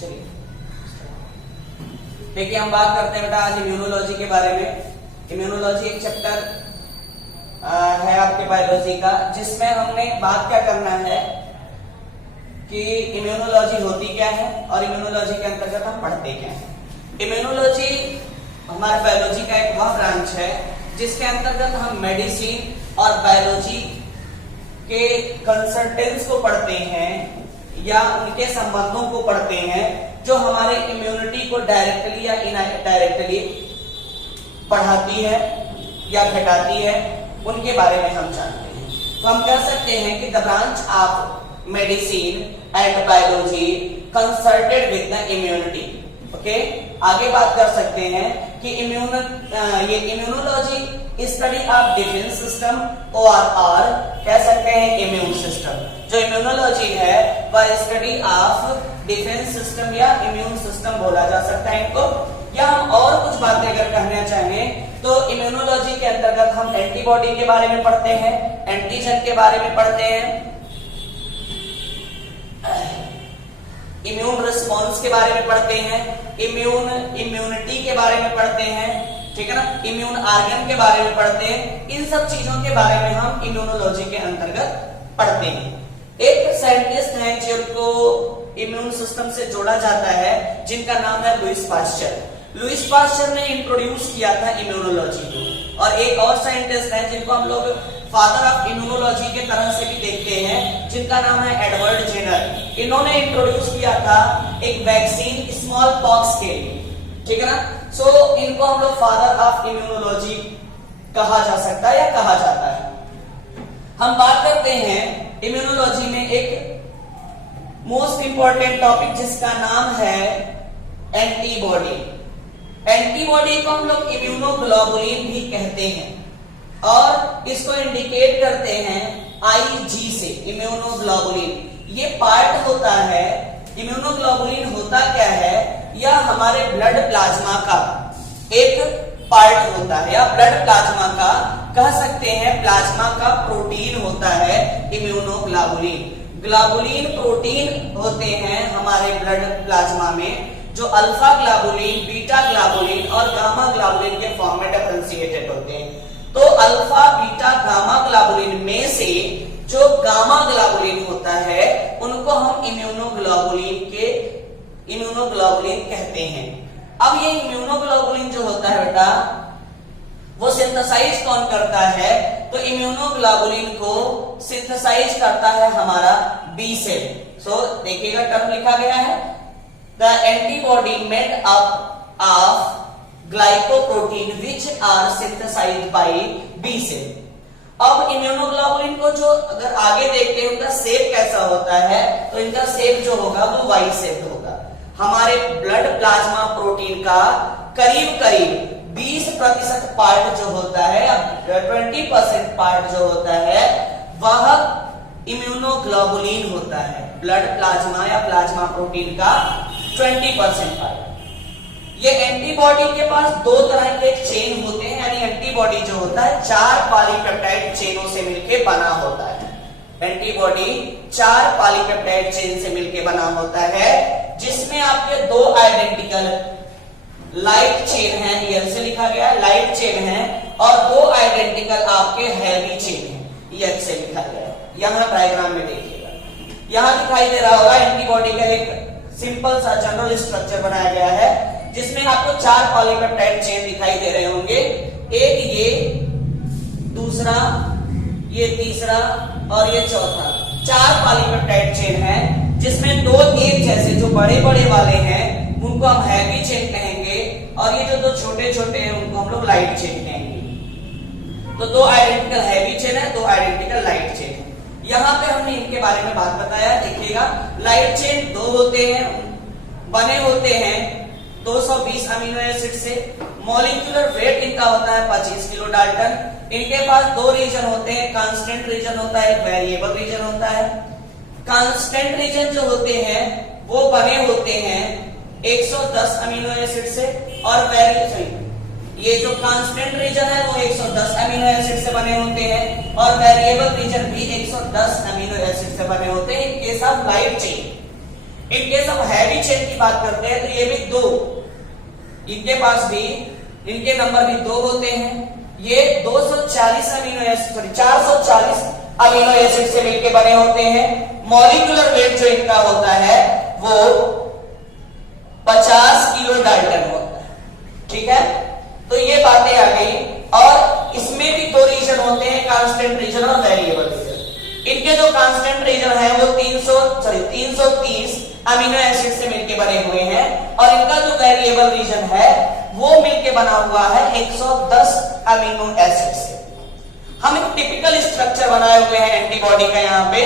चलिए देखिए, हम बात करते हैं बेटा आज इम्यूनोलॉजी के बारे में। इम्यूनोलॉजी एक चैप्टर है आपके बायोलॉजी का, जिसमें हमने बात क्या करना है कि इम्यूनोलॉजी होती क्या है और इम्यूनोलॉजी के अंतर्गत हम पढ़ते क्या है। इम्यूनोलॉजी हमारे बायोलॉजी का एक वह ब्रांच है जिसके अंतर्गत हम मेडिसिन और बायोलॉजी के कंसल्टेंट्स को पढ़ते हैं या उनके संबंधों को पढ़ते हैं जो हमारे इम्यूनिटी को डायरेक्टली या इनडायरेक्टली बढ़ाती है या घटाती है, उनके बारे में हम जानते हैं। तो हम कह सकते हैं कि the branch of medicine and biology consulted with the immunity. Okay, आगे बात कर सकते हैं कि ये immunology study of defence system और कह सकते हैं इम्यून सिस्टम। जो इम्यूनोलॉजी है वह स्टडी ऑफ डिफेंस सिस्टम या इम्यून सिस्टम बोला जा सकता है इनको। या हम और कुछ बातें अगर कहना चाहें तो इम्यूनोलॉजी के अंतर्गत हम एंटीबॉडी के बारे में पढ़ते हैं, एंटीजन के बारे में पढ़ते हैं, इम्यून रिस्पॉन्स के बारे में पढ़ते हैं, इम्यूनिटी के बारे में पढ़ते हैं, ठीक है ना, इम्यून ऑर्गन के बारे में पढ़ते हैं। इन सब चीजों के बारे में हम इम्यूनोलॉजी के अंतर्गत पढ़ते हैं। एक साइंटिस्ट हैं जिनको इम्यून सिस्टम से जोड़ा जाता है, जिनका नाम है लुईस पास्चर। लुईस पास्चर ने इंट्रोड्यूस किया था इम्यूनोलॉजी को। और एक और साइंटिस्ट है जिनको हम लोग फादर ऑफ इम्यूनोलॉजी के तरह से भी देखते हैं, जिनका नाम है एडवर्ड जेनर। इन्होंने इंट्रोड्यूस किया था एक वैक्सीन स्मॉल पॉक्स के लिए, ठीक है ना। सो इनको हम लोग फादर ऑफ इम्यूनोलॉजी कहा जा सकता है या कहा जाता है। हम बात करते हैं इम्यूनोलॉजी में एक मोस्ट इंपॉर्टेंट टॉपिक जिसका नाम है एंटीबॉडी। एंटीबॉडी को हम लोग इम्यूनोग्लोबुलिन भी कहते हैं और इसको इंडिकेट करते हैं आईजी से, इम्यूनोग्लोबुलिन। ये पार्ट होता है, इम्यूनोग्लोबुलिन होता क्या है, यह हमारे ब्लड प्लाज्मा का एक पार्ट होता है या ब्लड प्लाज्मा का कह सकते हैं, प्लाज्मा का प्रोटीन होता है इम्यूनोग्लोबुलिन। ग्लोबुलिन प्रोटीन होते हैं हमारे ब्लड प्लाज्मा में, जो अल्फा ग्लोबुलिन, बीटा ग्लोबुलिन और गामा ग्लोबुलिन के फॉर्म में डिफरेंशिएटेड होते हैं। तो अल्फा, बीटा, गामा ग्लोबुलिन में से जो गामा ग्लोबुलिन होता है उनको हम इम्यूनोग्लोबुलिन कहते हैं। अब ये इम्यूनोग्लोबुलिन जो होता है बेटा, वो सिंथेसाइज कौन करता है, तो इम्यूनोग्लोबुलिन को सिंथेसाइज करता है हमारा बी सेल। सो देखिएगा टर्म लिखा गया है, the antibody made up of glycoprotein which are synthesized by B cell. अब इम्यूनोग्लोबुलिन को जो अगर आगे देखते हैं उनका शेप कैसा होता है, तो इनका शेप जो होगा वो वाई शेप होगा। हमारे ब्लड प्लाज्मा प्रोटीन का करीब करीब 20% पार्ट जो होता है, 20% पार्ट जो होता है वह इम्यूनोग्लोबुलिन होता है। ब्लड प्लाज्मा या प्लाज्मा प्रोटीन का 20% पार्ट। ये एंटीबॉडी के पास दो तरह के चेन होते हैं, यानी एंटीबॉडी जो होता है 4 पॉलीपेप्टाइड चेनों से मिलकर बना होता है। एंटीबॉडी 4 पॉलीपेप्टाइड चेन से मिलकर बना होता है, जिसमें आपके 2 आइडेंटिकल लाइट चेन है, यल से लिखा गया है लाइट चेन है, और 2 आइडेंटिकल आपके हैवी चेन है, यल से लिखा गया है। यहां डायग्राम में देखिएगा, यहां दिखाई दे रहा होगा एंटीबॉडी का एक सिंपल सा जनरल स्ट्रक्चर बनाया गया है, जिसमें आपको 4 पॉलीपेप्टाइड चेन दिखाई दे रहे होंगे। एक ये, दूसरा, ये तीसरा और ये चौथा। 4 पॉलीपेप्टाइड चेन है, जिसमें 2 एक जैसे जो बड़े बड़े वाले हैं उनको हम हैवी चेन कहेंगे, और ये जो 2 छोटे छोटे हैं उनको हम लोग लाइट चेन कहेंगे। तो 2 आइडेंटिकल हैवी चेन है, 2 आइडेंटिकल लाइट चेन है। यहां पे हमने इनके बारे में बात बताया। देखिएगा, लाइट चेन 2 होते हैं, बने होते हैं 220 अमीनो एसिड से। मॉलिक्यूलर वेट इनका होता है 25 किलो डाल्टन। इनके पास 2 रीजन होते हैं, कांस्टेंट रीजन होता है, वेरिएबल रीजन होता है। कांस्टेंट रीजन जो होते हैं वो बने होते हैं 110 अमीनो एसिड से, और ये जो कांस्टेंट रीजन है वो 110 अमीनो एसिड से बने होते हैं, और वेरिएबल रीजन भी 110 अमीनो एसिड से बने होते हैं। इनके साथ light chain in case of heavy chain की बात करते हैं तो ये भी दो, इनके पास भी इनके नंबर भी दो होते हैं। ये 240 amino acid, sorry 440 amino acid से मिलकर बने होते हैं। मॉलिक्यूलर वेट जो इनका होता है वो 50 किलो डाल्टन होता है, ठीक है। तो ये बातें आ गई। और इसमें भी दो रीजन होते हैं, कांस्टेंट रीजन और वेरिएबल रीजन। इनके जो कांस्टेंट रीजन है वो 330 अमीनो एसिड से मिलके बने हुए हैं, और इनका जो वेरिएबल रीजन है वो मिलके बना हुआ है 110 अमीनो एसिड से। हम एक टिपिकल स्ट्रक्चर बनाए हुए हैं एंटीबॉडी का। यहाँ पे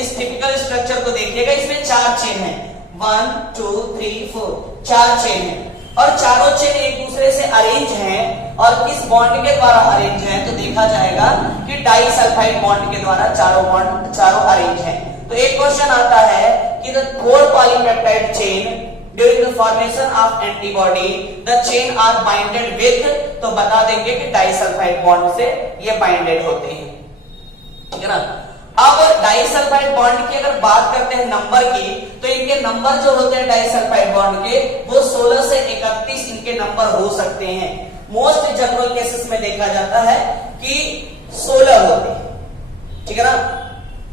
इस टिपिकल स्ट्रक्चर को देखिएगा, इसमें 4 चेन है, 1 2 3 4, 4 चेन है, और चारों चेन एक दूसरे से अरेंज हैं। और किस बॉन्ड के द्वारा अरेंज है तो देखा जाएगा कि डाइसल्फाइड बॉन्ड के द्वारा चारों अरेंज हैं। तो एक क्वेश्चन आता है कि the 4 polypeptide chain during the formation of antibody the chain are binded with, तो बता देंगे कि डाइसल्फाइड बॉन्ड से ये बाइंडेड होते हैं, ठीक है ना। अब डाइसल्फाइड बॉन्ड की अगर बात करते हैं नंबर की, तो इनके नंबर जो होते हैं डाइसल्फाइड बॉन्ड के वो 16 से 31 इनके नंबर हो सकते हैं। मोस्ट जनरल केसेस में देखा जाता है कि 16 होते हैं, ठीक है ना।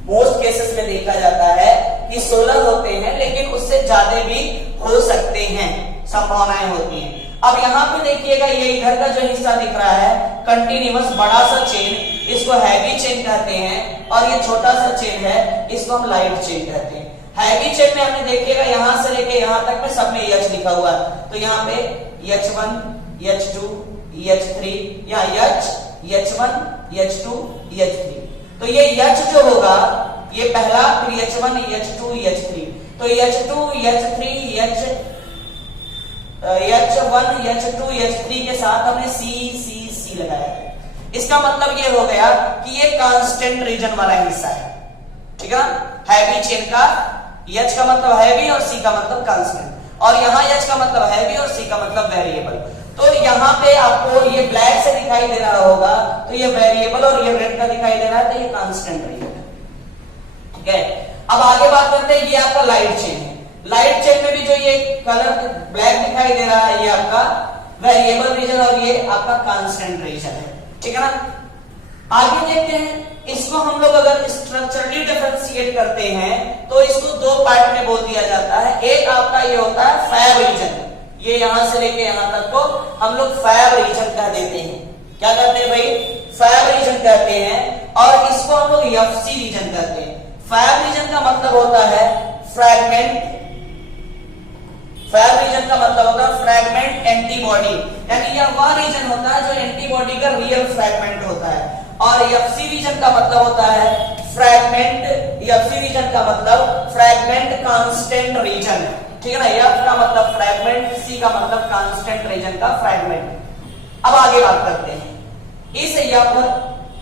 मोस्ट केसेस में देखा जाता है कि 16 होते हैं, लेकिन उससे ज्यादा भी हो सकते हैं, संभावनाएं होती हैं। अब यहाँ पे देखिएगा, ये इधर का जो हिस्सा दिख रहा है कंटिन्यूअस बड़ा सा चेन, इसको हैवी चेन कहते हैं, और ये छोटा सा चेन है, इसको हम लाइट चेन कहते हैं। हैवी चेन में हमने देखिएगा यहां से लेके यहां तक में सब में H लिखा हुआ है, तो यहाँ पे H1 H2 H3 या H1 H2 H3। तो ये H जो होगा ये पहला, फिर H1 H2 H3, तो H2 H3 H1 H2 H3 के साथ हमने C लगाया। इसका मतलब ये हो गया कि ये कांस्टेंट रीजन वाला हिस्सा है, ठीक है। हैवी चेन का H का मतलब हैवी और C का मतलब कांस्टेंट, और यहाँ H का मतलब हैवी और C का मतलब वेरिएबल। तो यहाँ पे आपको ये ब्लैक से दिखाई दे रहा होगा, तो ये वेरिएबल, और ये रेड का दिखाई दे रहा है, तो ये कांस्टेंट रीजन है, ठीक है। अब आगे बात करते हैं, ये आपका लाइट चेन है। लाइट चेन में भी जो ये कलर ब्लैक दिखाई दे रहा है, ये आपका वेरिएबल रीजन, और ये आपका कांस्टेंट रीजन है, ठीक है ना। आगे देखते हैं, इसको हम लोग अगर स्ट्रक्चरली डिफरेंशिएट करते हैं तो इसको दो पार्ट में बोल दिया जाता है। एक आपका ये होता है फैब रीजन, ये यहां से लेके यहां तक को हम लोग फैब रीजन कह देते हैं। क्या कहते हैं भाई? फैब रीजन कहते हैं, और इसको हम लोग एफसी रीजन कहते हैं। फैब रीजन का मतलब होता है फ्रैगमेंट, फैब रीजन का मतलब होता है फ्रैगमेंट एंटीबॉडी, यानी यह वह रीजन होता है जो एंटीबॉडी का रियल फ्रैगमेंट होता है। और एफसी रीजन का मतलब होता है फ्रैगमेंट, एफसी रीजन का मतलब फ्रैगमेंट कांस्टेंट रीजन, ठीक है ना। एफ का मतलब फ्रैगमेंट, सी का मतलब कांस्टेंट रीजन का फ्रैगमेंट। अब आगे बात करते हैं इस एफ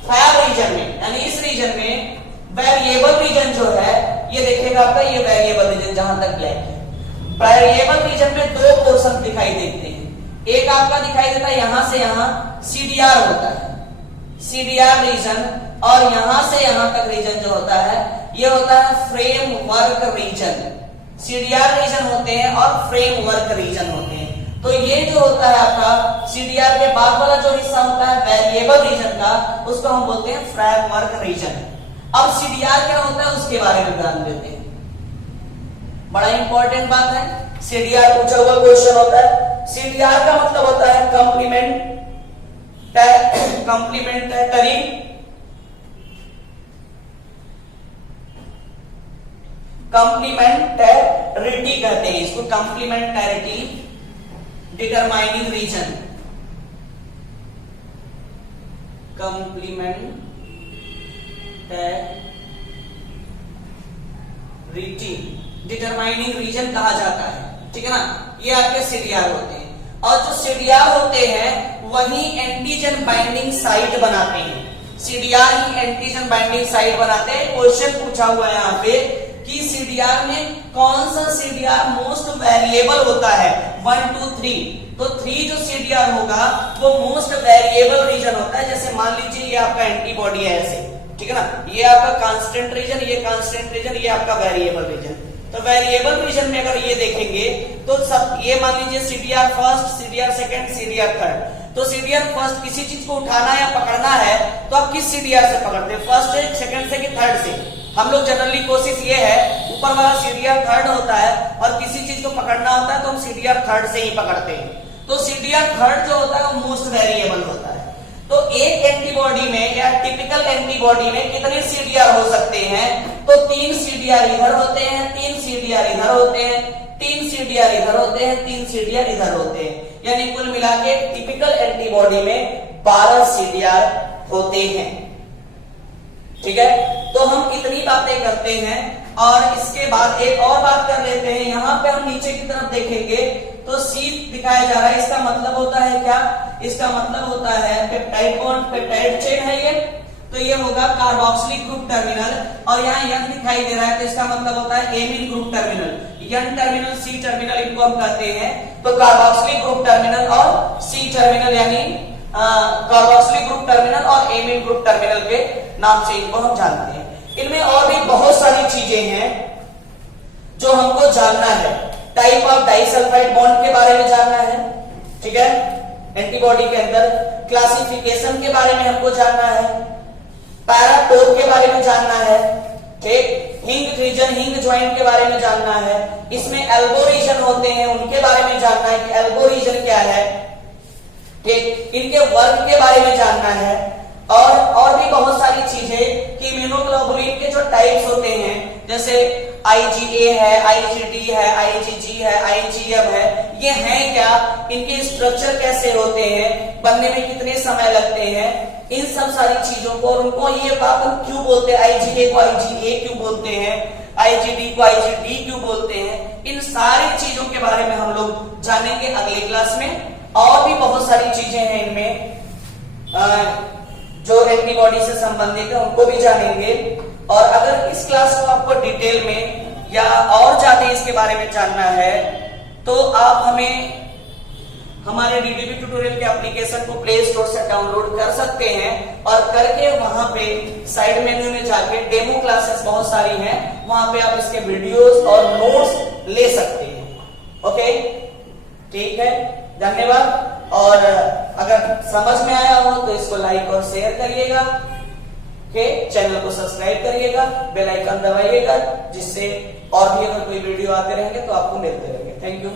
फैब रीजन में, यानी इस रीजन में वेरिएबल रीजन जो है, ये देखिएगा आपका ये वेरिएबल रीजन जहां तक ब्लैक है। वेरिएबल रीजन में दो पोर्शन दिखाई देते हैं। एक आपका दिखाई देता है यहां से यहां सीडीआर होता है, सीडीआर रीजन, और यहां से यहां तक रीजन जो होता है ये होता है फ्रेमवर्क रीजन। सीडीआर रीजन होते हैं और फ्रेमवर्क रीजन होते हैं। तो ये जो होता है आपका सीडीआर के बाद वाला जो हिस्सा होता है वेरिएबल रीजन का, उसको हम बोलते हैं फ्रेमवर्क रीजन। अब सीडीआर क्या होता है उसके बारे में ध्यान देते हैं, बड़ा इंपॉर्टेंट बात है। सीडीआर पूछा हुआ क्वेश्चन होता है। सीडीआर का मतलब होता है कंप्लीमेंटरी कहते हैं इसको, कंप्लीमेंटरिटी डिटरमाइनिंग रीजन, कंप्लीमेंटरिटी डिटरमाइनिंग रीजन कहा जाता है, ठीक है ना। ये आपके सीडीआर होते हैं, और जो सीडीआर होते हैं वही एंटीजन बाइंडिंग साइट बनाते हैं। सीडीआर ही एंटीजन बाइंडिंग साइट बनाते हैं। क्वेश्चन पूछा हुआ है यहाँ पे कि सीडीआर में कौन सा सीडीआर मोस्ट वेरिएबल होता है, 1 2 3। तो 3 जो सीडीआर होगा वो मोस्ट वेरिएबल रीजन होता है। जैसे मान लीजिए ये आपका एंटीबॉडी है ऐसे, ठीक है ना, ये आपका कांस्टेंट रीजन, ये कांस्टेंट रीजन, ये आपका वेरिएबल रीजन। तो वेरिएबल रीजन में अगर ये देखेंगे तो सब ये मान लीजिए CDR first, CDR second, CDR third. तो सीडीआर फर्स्ट किसी चीज को उठाना या पकड़ना है तो आप किस सीडीआर से पकड़ते हैं, फर्स्ट से, सेकंड से कि थर्ड से? हम लोग जनरली कोशिश ये है, ऊपर वाला सीडीआर थर्ड होता है और किसी चीज को पकड़ना होता है तो हम सीडीआर थर्ड से ही पकड़ते हैं। तो सीडीआर थर्ड जो होता है वो मोस्ट वेरिएबल होता है। तो एक एंटीबॉडी में या टिपिकल एंटीबॉडी में कितने सीडीआर हो सकते हैं? तो 3 सीडीआर इधर होते हैं, 3 सीडीआर इधर होते हैं, 3 सीडीआर इधर होते हैं, 3 सीडीआर इधर होते हैं, यानी कुल मिला के टिपिकल एंटीबॉडी में 12 सीडीआर होते हैं। ठीक है, तो हम इतनी बातें करते हैं और इसके बाद एक और बात कर लेते हैं। यहां पे हम नीचे की तरफ देखेंगे तो सी दिखाया जा रहा है, इसका मतलब होता है क्या? इसका मतलब होता है पेप्टाइड बॉन्ड, पेप्टाइड चेन है ये, तो ये होगा कार्बोक्सिलिक ग्रुप टर्मिनल। और यहाँ यन दिखाई दे रहा है तो इसका मतलब होता है एमीन ग्रुप टर्मिनल, यन टर्मिनल, सी टर्मिनल इनको हम कहते हैं। तो कार्बोक्सिलिक ग्रुप टर्मिनल और सी टर्मिनल यानी कार्बोक्सिलिक ग्रुप टर्मिनल और एमीन ग्रुप टर्मिनल के नाम से इनको हम जानते हैं। इनमें और भी बहुत सारी चीजें हैं जो हमको जानना है। टाइप ऑफ डाइसल्फाइड बॉन्ड के बारे में जानना है, ठीक है, एंटीबॉडी के अंदर क्लासिफिकेशन के बारे में हमको जानना है, पैराटोप के बारे में जानना है, ठीक, हिंग रीजन, हिंग ज्वाइंट के बारे में जानना है, इसमें एल्बो रीजन होते हैं उनके बारे में जानना है कि एल्बो रीजन क्या है, ठीक, इनके वर्क के बारे में जानना है और भी बहुत सारी चीजें कि इम्यूनोग्लोबुलिन के जो टाइप्स होते हैं, जैसे आईजीए है, आईजीडी है, आईजीजी है, आईजीएम है, ये हैं क्या, इनके स्ट्रक्चर कैसे होते हैं, बनने में कितने समय लगते हैं, इन सब सारी चीजों को और उनको ये बात हम क्यों बोलते हैं, आईजीए को आईजीए क्यों बोलते हैं, आईजीडी को आईजीडी क्यों बोलते हैं, इन सारी चीजों के बारे में हम लोग जानेंगे अगले क्लास में। और भी बहुत सारी चीजें हैं इनमें जो एंटीबॉडी से संबंधित है उनको भी जानेंगे। और अगर इस क्लास को आपको डिटेल में या और ज्यादा इसके बारे में जानना है तो आप हमें हमारे डीडीबी ट्यूटोरियल के एप्लीकेशन को प्ले स्टोर से डाउनलोड कर सकते हैं और करके वहां पे साइड मेन्यू में जाके डेमो क्लासेस बहुत सारी हैं, वहां पे आप इसके वीडियोस और नोट्स ले सकते हैं। ओके, ठीक है, धन्यवाद। और अगर समझ में आया हो तो इसको लाइक और शेयर करिएगा, चैनल को सब्सक्राइब करिएगा, बेल आइकन दबाइएगा, जिससे और भी अगर कोई वीडियो आते रहेंगे तो आपको मिलते रहेंगे। Thank you.